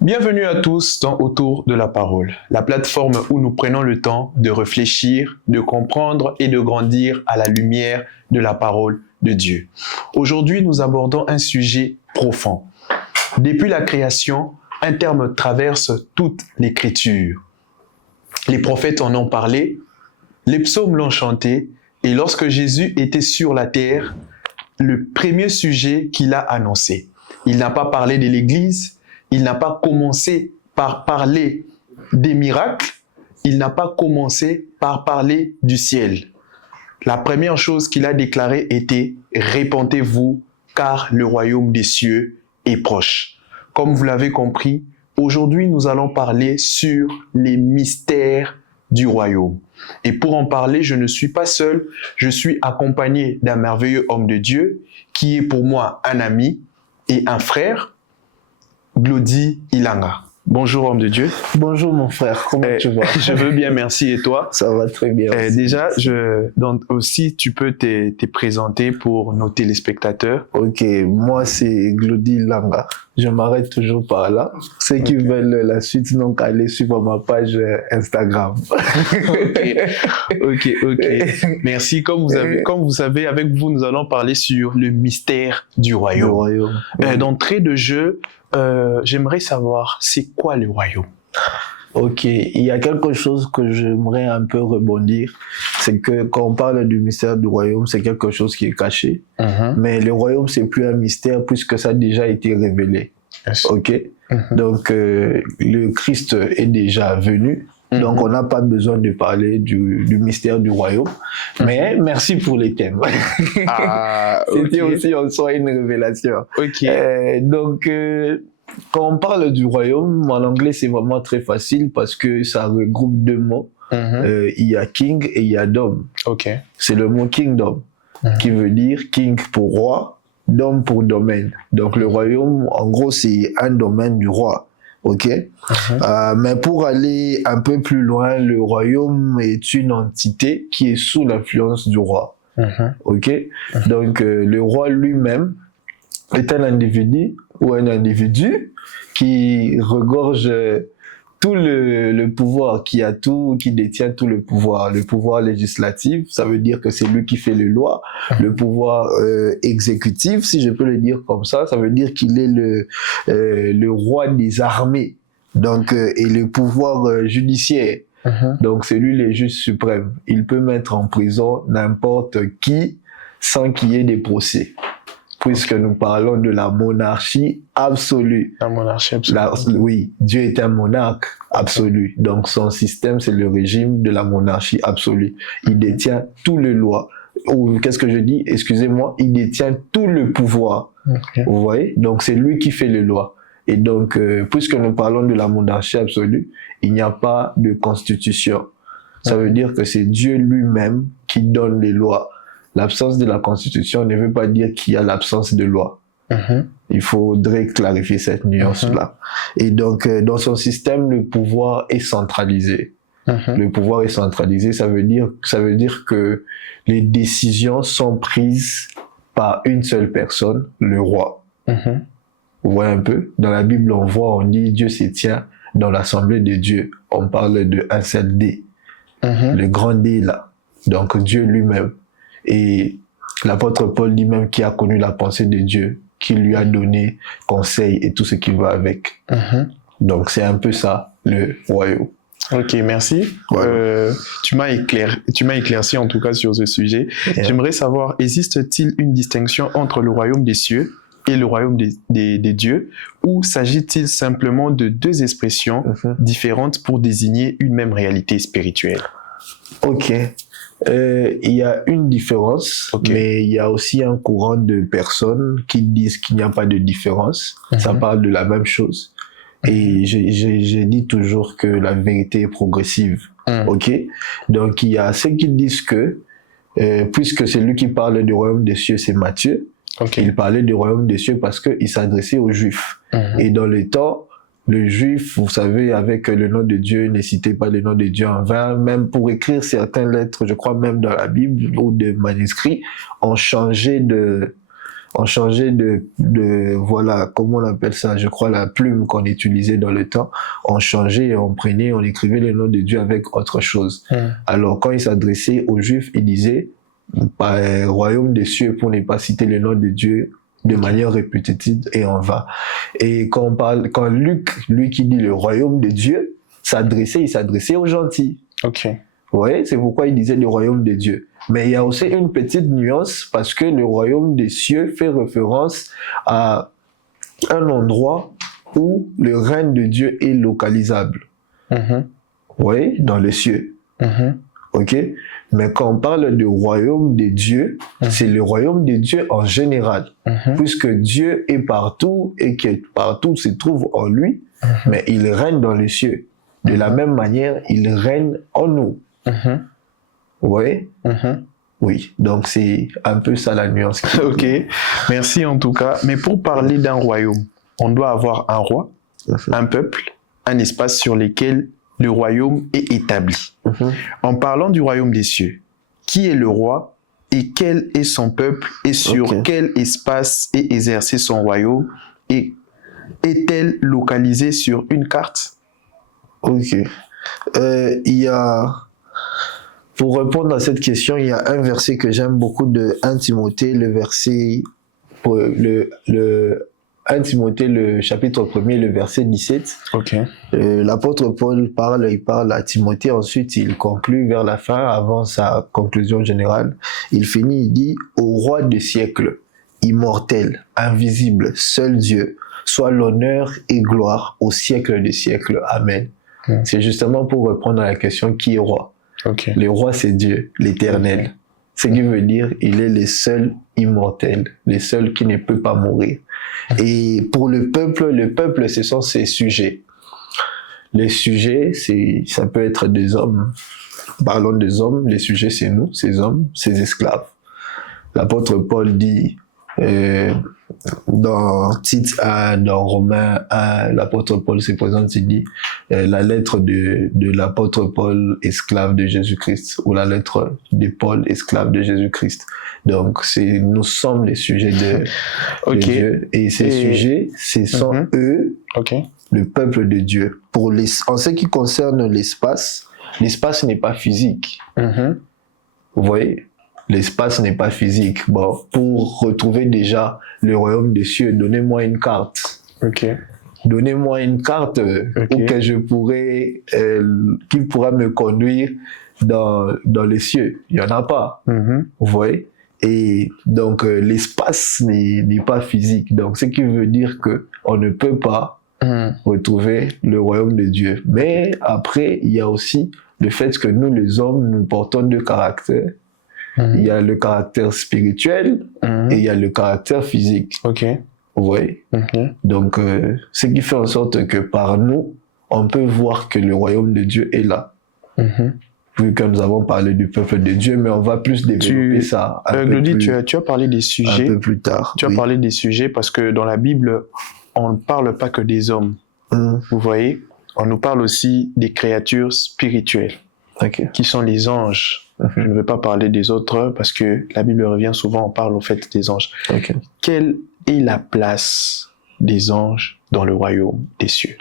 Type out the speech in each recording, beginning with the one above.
Bienvenue à tous dans Autour de la parole, la plateforme où nous prenons le temps de réfléchir, de comprendre et de grandir à la lumière de la parole de Dieu. Aujourd'hui, nous abordons un sujet profond. Depuis la création, un terme traverse toute l'Écriture. Les prophètes en ont parlé, les psaumes l'ont chanté, et lorsque Jésus était sur la terre, le premier sujet qu'il a annoncé. Il n'a pas parlé de l'Église, il n'a pas commencé par parler des miracles, il n'a pas commencé par parler du ciel. La première chose qu'il a déclarée était « Répentez-vous, car le royaume des cieux est proche ». Comme vous l'avez compris, aujourd'hui nous allons parler sur les mystères du royaume. Et pour en parler, je ne suis pas seul, je suis accompagné d'un merveilleux homme de Dieu qui est pour moi un ami et un frère, Glody Ilanga. Bonjour homme de Dieu. Bonjour mon frère, comment tu vas? Je veux bien, merci. Et toi? Ça va très bien. Déjà, donc aussi, tu peux te présenter pour nos téléspectateurs. Ok, moi c'est Glody Ilanga. Je m'arrête toujours par là. Ceux qui veulent la suite, donc allez suivre ma page Instagram. Ok. Merci. Comme vous savez, avec vous, nous allons parler sur le mystère du royaume. D'entrée de jeu, j'aimerais savoir, c'est quoi le royaume? Ok, il y a quelque chose que j'aimerais un peu rebondir, c'est que quand on parle du mystère du royaume, c'est quelque chose qui est caché, mais le royaume c'est plus un mystère puisque ça a déjà été révélé. Yes. Ok, donc le Christ est déjà venu. Donc, on n'a pas besoin de parler du mystère du royaume. Mais merci pour les thèmes. C'était aussi en soi une révélation. Donc, quand on parle du royaume, en anglais, c'est vraiment très facile parce que ça regroupe deux mots. Il y a king et il y a dom. C'est le mot kingdom qui veut dire king pour roi, dom pour domaine. Donc, le royaume, en gros, c'est un domaine du roi. Mais pour aller un peu plus loin, le royaume est une entité qui est sous l'influence du roi. Donc le roi lui-même est un individu ou un individu qui regorge tout le pouvoir, qui détient tout le pouvoir législatif, ça veut dire que c'est lui qui fait les lois, le pouvoir exécutif, si je peux le dire comme ça veut dire qu'il est le roi des armées, donc et le pouvoir judiciaire, donc c'est lui le juge suprême. Il peut mettre en prison n'importe qui sans qu'il y ait des procès. Puisque nous parlons de la monarchie absolue. La monarchie absolue. Oui, Dieu est un monarque absolu. Donc son système, c'est le régime de la monarchie absolue. Il détient tout le loi. Ou qu'est-ce que je dis? Excusez-moi, il détient tout le pouvoir. Vous voyez? Donc c'est lui qui fait les lois. Et donc, puisque nous parlons de la monarchie absolue, il n'y a pas de constitution. Ça veut dire que c'est Dieu lui-même qui donne les lois. L'absence de la Constitution ne veut pas dire qu'il y a l'absence de loi. Il faudrait clarifier cette nuance-là. Et donc, dans son système, le pouvoir est centralisé. Le pouvoir est centralisé, ça veut dire que les décisions sont prises par une seule personne, le roi. Vous voyez un peu? Dans la Bible, on dit Dieu se tient dans l'assemblée de Dieu. On parle de un seul D. Le grand D là. Donc, Dieu lui-même. Et l'apôtre Paul dit même qu'il a connu la pensée de Dieu, qui lui a donné conseil et tout ce qui va avec. Donc c'est un peu ça, le royaume. Ok, merci. Tu m'as éclairci en tout cas sur ce sujet. J'aimerais savoir, existe-t-il une distinction entre le royaume des cieux et le royaume des dieux, ou s'agit-il simplement de deux expressions différentes pour désigner une même réalité spirituelle? Ok. Il y a une différence, mais il y a aussi un courant de personnes qui disent qu'il n'y a pas de différence. Ça parle de la même chose. Et j'ai dit toujours que la vérité est progressive. Donc il y a ceux qui disent que, puisque celui qui parle du royaume des cieux, c'est Matthieu, il parlait du royaume des cieux parce qu'il s'adressait aux Juifs. Et dans le temps, le juif, vous savez, avec le nom de Dieu, ne citez pas le nom de Dieu en vain. Même pour écrire certaines lettres, je crois même dans la Bible ou des manuscrits, on changeait on changeait voilà, comment on appelle ça, je crois la plume qu'on utilisait dans le temps, on changeait et on écrivait le nom de Dieu avec autre chose. Alors quand il s'adressait aux Juifs, il disait royaume des cieux pour ne pas citer le nom de Dieu de manière répétitive et on va. Et quand Luc, lui qui dit le royaume de Dieu, il s'adressait aux gentils. Ok. Vous voyez, c'est pourquoi il disait le royaume de Dieu. Mais il y a aussi une petite nuance parce que le royaume des cieux fait référence à un endroit où le règne de Dieu est localisable. Vous voyez, dans les cieux. Ok? Mais quand on parle du royaume de Dieu, c'est le royaume de Dieu en général. Puisque Dieu est partout et que partout se trouve en lui, mais il règne dans les cieux. De la même manière, il règne en nous. Vous voyez? Oui, donc c'est un peu ça la nuance. Ok, merci en tout cas. Mais pour parler d'un royaume, on doit avoir un roi, un peuple, un espace sur lequel le royaume est établi. En parlant du royaume des cieux, qui est le roi et quel est son peuple et sur quel espace est exercé son royaume et est-elle localisée sur une carte? Ok. Il y a... Pour répondre à cette question, il y a un verset que j'aime beaucoup de 1 Timothée, le verset... le 1 Timothée, le chapitre 1er, le verset 17. Ok. L'apôtre Paul parle à Timothée, ensuite il conclut vers la fin, avant sa conclusion générale. Il finit, il dit « Au roi des siècles, immortel, invisible, seul Dieu, soit l'honneur et gloire au siècle des siècles. Amen. » C'est justement pour répondre à la question qui est roi. Le roi, c'est Dieu, l'éternel. Ce qui veut dire il est le seul immortel, le seul qui ne peut pas mourir. Et pour le peuple, ce sont ses sujets. Les sujets, ça peut être des hommes. Parlons des hommes, les sujets, c'est nous, ces hommes, ces esclaves. L'apôtre Paul dit dans Tite 1, dans Romains 1, l'apôtre Paul se présente, il dit la lettre de l'apôtre Paul, esclave de Jésus-Christ, ou la lettre de Paul, esclave de Jésus-Christ. Donc, nous sommes les sujets de Dieu. Et ces sujets, ce sont eux, le peuple de Dieu. En ce qui concerne l'espace n'est pas physique. Vous voyez? L'espace n'est pas physique. Bon, pour retrouver déjà le royaume des cieux, donnez-moi une carte. Donnez-moi une carte auquel je pourrais, qui pourra me conduire dans les cieux. Il n'y en a pas. Vous voyez? Et donc, l'espace n'est pas physique. Donc, ce qui veut dire que on ne peut pas retrouver le royaume de Dieu. Mais après, il y a aussi le fait que nous, les hommes, nous portons deux caractères. Il y a le caractère spirituel et il y a le caractère physique. Vous voyez? Donc, ce qui fait en sorte que par nous, on peut voir que le royaume de Dieu est là. Vu que nous avons parlé du peuple de Dieu, mais on va plus développer ça. Glody, tu as parlé des sujets. Un peu plus tard. Tu as parlé des sujets parce que dans la Bible, on ne parle pas que des hommes. Vous voyez? On nous parle aussi des créatures spirituelles, qui sont les anges. Je ne veux pas parler des autres parce que la Bible revient souvent, on parle au fait des anges. Quelle est la place des anges dans le royaume des cieux?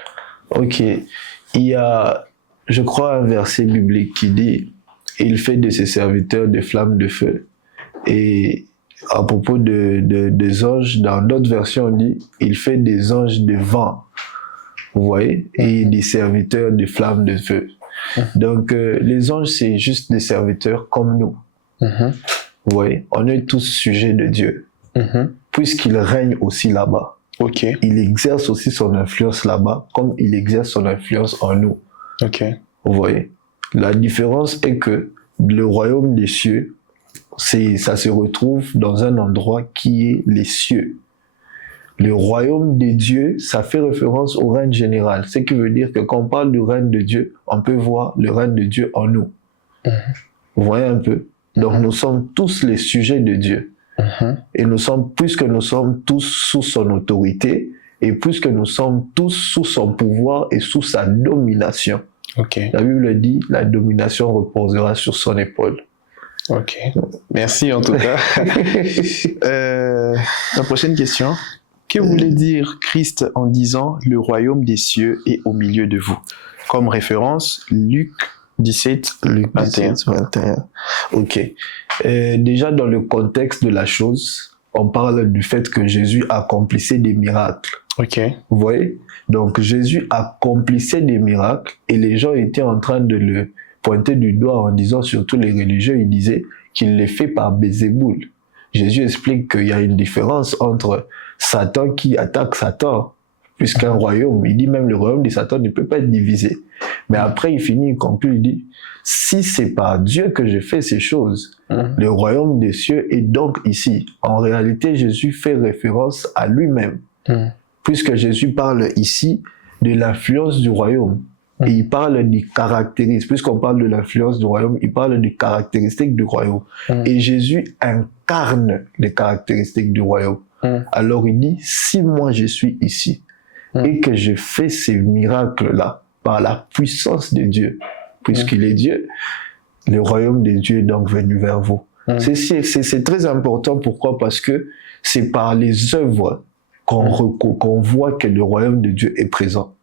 Il y a, je crois, un verset biblique qui dit « Il fait de ses serviteurs des flammes de feu ». Et à propos des anges, dans d'autres versions, on dit « Il fait des anges de vent ». Vous voyez? Et des serviteurs des flammes de feu. Donc, les anges, c'est juste des serviteurs comme nous. Vous voyez, on est tous sujets de Dieu. Puisqu'il règne aussi là-bas. Il exerce aussi son influence là-bas, comme il exerce son influence en nous. Vous voyez, la différence est que le royaume des cieux, ça se retrouve dans un endroit qui est les cieux. Le royaume des dieux, ça fait référence au règne général. Ce qui veut dire que quand on parle du règne de Dieu, on peut voir le règne de Dieu en nous. Vous voyez un peu? Donc nous sommes tous les sujets de Dieu. Et puisque nous sommes tous sous son autorité, et puisque nous sommes tous sous son pouvoir et sous sa domination. La Bible dit, la domination reposera sur son épaule. Ok. Merci en tout cas. La prochaine question. Que voulait dire Christ en disant « Le royaume des cieux est au milieu de vous » ? Comme référence, Luc 17, Luc 21. 21. Ok. Déjà, dans le contexte de la chose, on parle du fait que Jésus accomplissait des miracles. Ok. Vous voyez? Donc, Jésus accomplissait des miracles et les gens étaient en train de le pointer du doigt en disant, surtout les religieux, ils disaient qu'il les fait par Bézéboul. Jésus explique qu'il y a une différence entre Satan qui attaque Satan, puisqu'un royaume, il dit même le royaume de Satan ne peut pas être divisé. Mais après, il finit, il conclut, il dit, si c'est par Dieu que je fais ces choses, le royaume des cieux est donc ici. En réalité, Jésus fait référence à lui-même, puisque Jésus parle ici de l'influence du royaume. Et il parle des caractéristiques, puisqu'on parle de l'influence du royaume, il parle des caractéristiques du royaume. Et Jésus incarne les caractéristiques du royaume. Alors il dit, si moi je suis ici, et que je fais ces miracles-là, par la puissance de Dieu, puisqu'il est Dieu, le royaume de Dieu est donc venu vers vous. C'est très important, pourquoi? Parce que c'est par les œuvres qu'on voit que le royaume de Dieu est présent.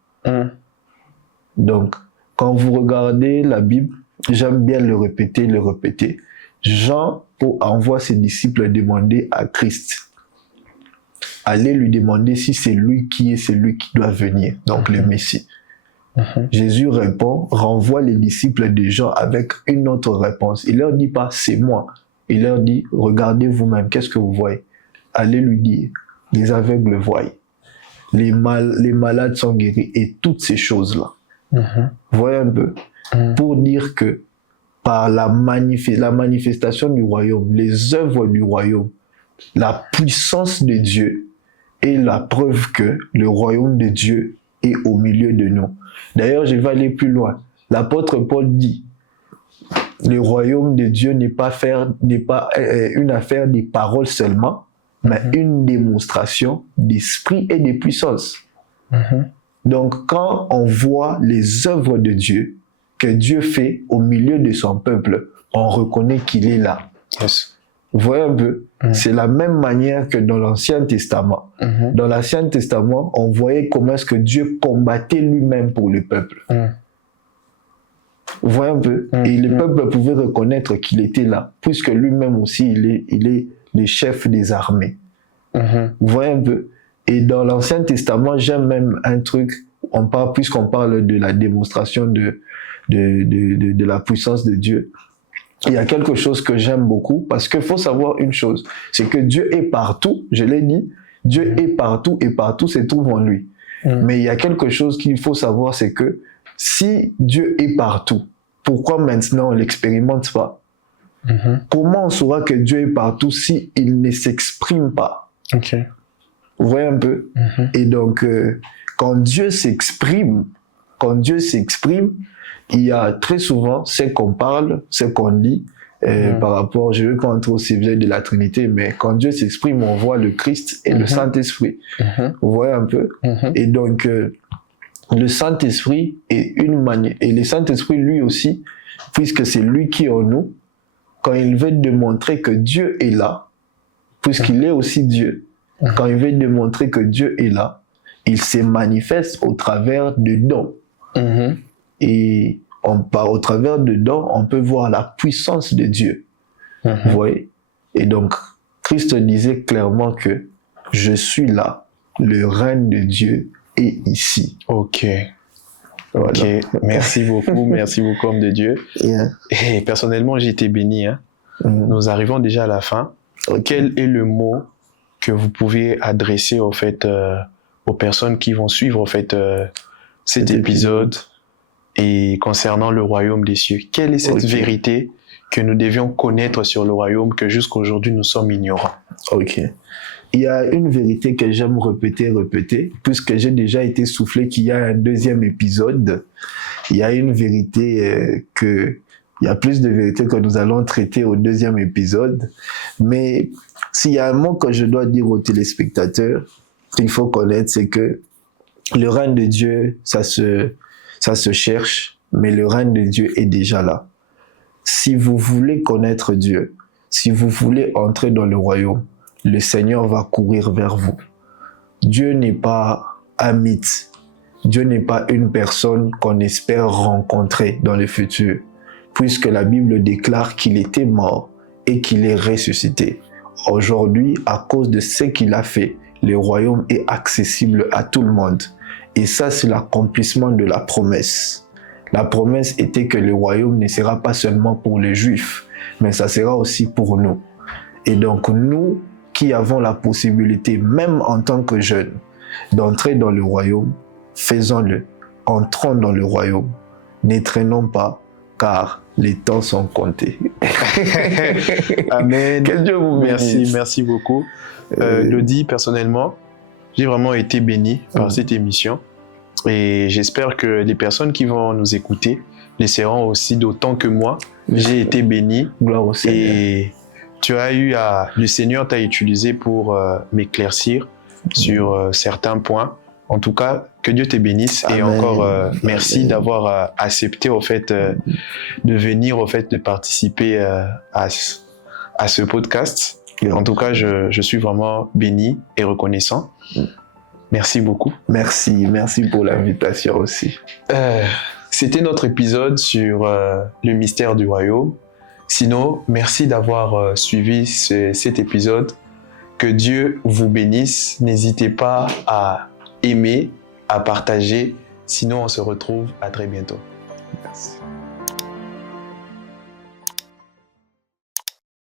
Donc, quand vous regardez la Bible, j'aime bien le répéter. Jean envoie ses disciples demander à Christ. Allez lui demander si c'est lui qui est celui qui doit venir, donc le Messie. Jésus répond, renvoie les disciples de Jean avec une autre réponse. Il leur dit pas, c'est moi. Il leur dit, regardez vous-même, qu'est-ce que vous voyez? Allez lui dire, les aveugles voient, les malades sont guéris, et toutes ces choses-là. Voyez un peu, pour dire que par la manifestation du royaume, les œuvres du royaume, la puissance de Dieu est la preuve que le royaume de Dieu est au milieu de nous. D'ailleurs, je vais aller plus loin. L'apôtre Paul dit, le royaume de Dieu n'est pas une affaire des paroles seulement, mais une démonstration d'esprit et de puissance. Donc, quand on voit les œuvres de Dieu, que Dieu fait au milieu de son peuple, on reconnaît qu'il est là. Yes. Vous voyez un peu? C'est la même manière que dans l'Ancien Testament. Dans l'Ancien Testament, on voyait comment est-ce que Dieu combattait lui-même pour le peuple. Vous voyez un peu? Et le peuple pouvait reconnaître qu'il était là, puisque lui-même aussi, il est le chef des armées. Vous voyez un peu? Et dans l'Ancien Testament, j'aime même un truc, puisqu'on parle de la démonstration de la puissance de Dieu. Il y a quelque chose que j'aime beaucoup, parce qu'il faut savoir une chose, c'est que Dieu est partout, je l'ai dit, Dieu est partout et partout se trouve en lui. Mais il y a quelque chose qu'il faut savoir, c'est que si Dieu est partout, pourquoi maintenant on ne l'expérimente pas? Comment on saura que Dieu est partout si il ne s'exprime pas? Vous voyez un peu? Et donc, quand Dieu s'exprime, il y a très souvent ce qu'on parle, ce qu'on dit, par rapport, je veux qu'on entre au sujet de la Trinité, mais quand Dieu s'exprime, on voit le Christ et le Saint-Esprit. Vous voyez un peu? Et donc, le Saint-Esprit est une manière, et le Saint-Esprit lui aussi, puisque c'est lui qui est en nous, quand il veut démontrer que Dieu est là, puisqu'il est aussi Dieu, quand il veut démontrer que Dieu est là, il se manifeste au travers de dons. Et au travers de dons, on peut voir la puissance de Dieu. Vous voyez? Et donc, Christ disait clairement que je suis là, le règne de Dieu est ici. Ok. Merci beaucoup, homme de Dieu. Et personnellement, j'ai été béni. Nous arrivons déjà à la fin. Quel est le mot que vous pouvez adresser au fait aux personnes qui vont suivre au fait cet épisode et concernant le royaume des cieux? Quelle est cette vérité que nous devions connaître sur le royaume que jusqu'à aujourd'hui nous sommes ignorants? Il y a une vérité que j'aime répéter, puisque j'ai déjà été soufflé qu'il y a un deuxième épisode. Il y a une vérité il y a plus de vérités que nous allons traiter au deuxième épisode. Mais s'il y a un mot que je dois dire aux téléspectateurs, qu'il faut connaître, c'est que le règne de Dieu, ça se cherche, mais le règne de Dieu est déjà là. si vous voulez connaître Dieu, si vous voulez entrer dans le royaume, le Seigneur va courir vers vous. Dieu n'est pas un mythe. Dieu n'est pas une personne qu'on espère rencontrer dans le futur, puisque la Bible déclare qu'il était mort et qu'il est ressuscité. Aujourd'hui, à cause de ce qu'il a fait, le royaume est accessible à tout le monde. Et ça, c'est l'accomplissement de la promesse. La promesse était que le royaume ne sera pas seulement pour les Juifs, mais ça sera aussi pour nous. Et donc, nous qui avons la possibilité, même en tant que jeunes, d'entrer dans le royaume, faisons-le. Entrons dans le royaume. Ne traînons pas, car les temps sont comptés. Amen. Que Dieu vous bénisse. Merci beaucoup. Lodi, personnellement, j'ai vraiment été béni par cette émission. Et j'espère que les personnes qui vont nous écouter le seront aussi d'autant que moi. J'ai été béni. Gloire au Seigneur. Et le Seigneur t'a utilisé pour m'éclaircir sur certains points. En tout cas, que Dieu te bénisse. Amen. Et encore, merci d'avoir accepté au fait de venir, au fait de participer à ce podcast. En tout cas, je suis vraiment béni et reconnaissant. Merci beaucoup. Merci pour l'invitation aussi. C'était notre épisode sur le mystère du royaume. Sinon, merci d'avoir suivi cet épisode. Que Dieu vous bénisse. N'hésitez pas à aimer, à partager. Sinon, on se retrouve à très bientôt. Merci.